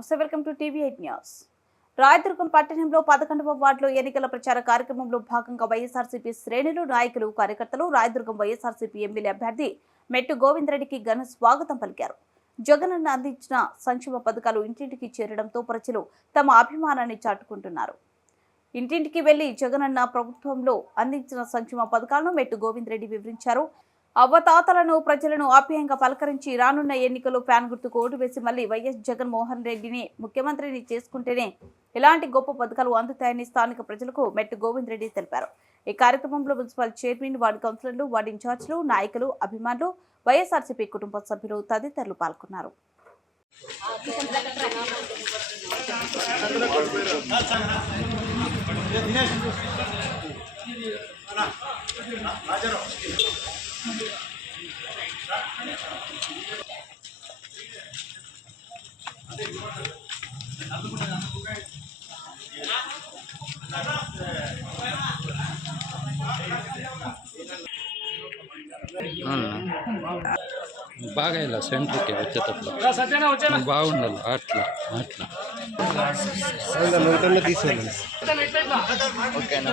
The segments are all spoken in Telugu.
నమస్తే, వెల్కమ్ టు టీవీ8 న్యూస్. రాయదుర్గం పట్టణంలో 11వ వార్డులో ఎన్నికల ప్రచార కార్యక్రమంలో భాగంగా వైఎస్ఆర్సీపీ శ్రేణులు, నాయకులు, కార్యకర్తలు రాయదుర్గం వైఎస్ఆర్సీపీ ఎమ్మెల్యే అభ్యర్థి మెట్టు గోవిందరెడ్డికి ఘన స్వాగతం పలికారు. జగనన్న అందించిన సంక్షేమ పథకాలు ఇంటింటికి చేరడంతో ప్రజలు తమ అభిమానాన్ని చాటుకుంటున్నారు. ఇంటింటికి వెళ్లి జగనన్న ప్రభుత్వంలో అందించిన సంక్షేమ పథకాలను మెట్టు గోవిందరెడ్డి వివరించారు. అవ్వతాతలను, ప్రజలను ఆప్యాయంగా పలకరించి రానున్న ఎన్నికల్లో ఫ్యాన్ గుర్తుకు ఓటు వేసి మళ్లీ వైఎస్ జగన్మోహన్ రెడ్డిని ముఖ్యమంత్రిని చేసుకుంటేనే ఇలాంటి గొప్ప పథకాలు అందుతాయని స్థానిక ప్రజలకు మెట్టు గోవిందరెడ్డి తెలిపారు. ఈ కార్యక్రమంలో మున్సిపల్ చైర్మన్, వార్డు కౌన్సిలర్లు, వార్డు ఇన్ఛార్జీలు, నాయకులు, అభిమానులు, వైఎస్ఆర్సీపీ కుటుంబ సభ్యులు తదితరులు పాల్గొన్నారు. బాగా ఇలా సెంటర్కి వచ్చేటప్పుడు బాగుండాలి. అట్లా అట్లా తీసుకోండి. ఓకేనా?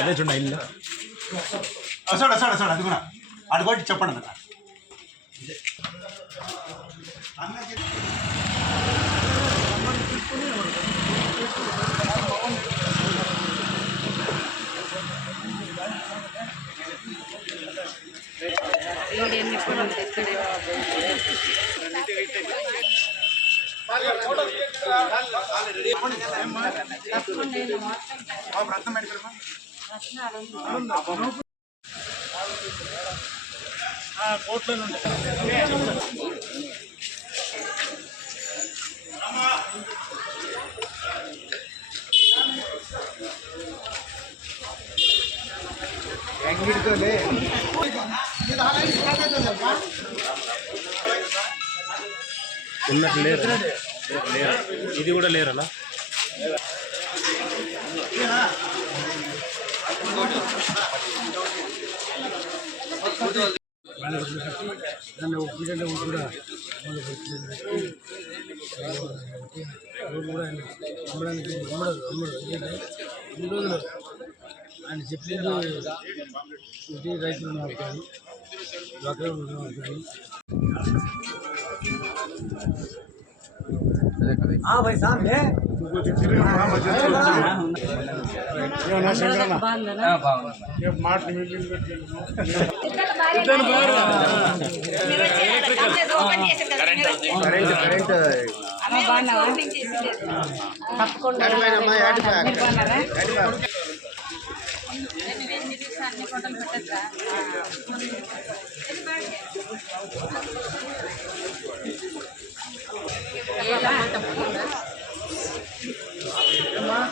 అదే చూడండి ఇల్లు అసలు అది కూడా అడుగొట్టి చెప్పండి అన్న. కోట్లో నుండి ఉన్నట్టు లేరు, ఇది కూడా లేరలా. కూడా అమ్మడానికి అమ్మడు ఇన్ని రోజులు ఆయన చెప్పింది రైతులు మాట్లాడి అన్ని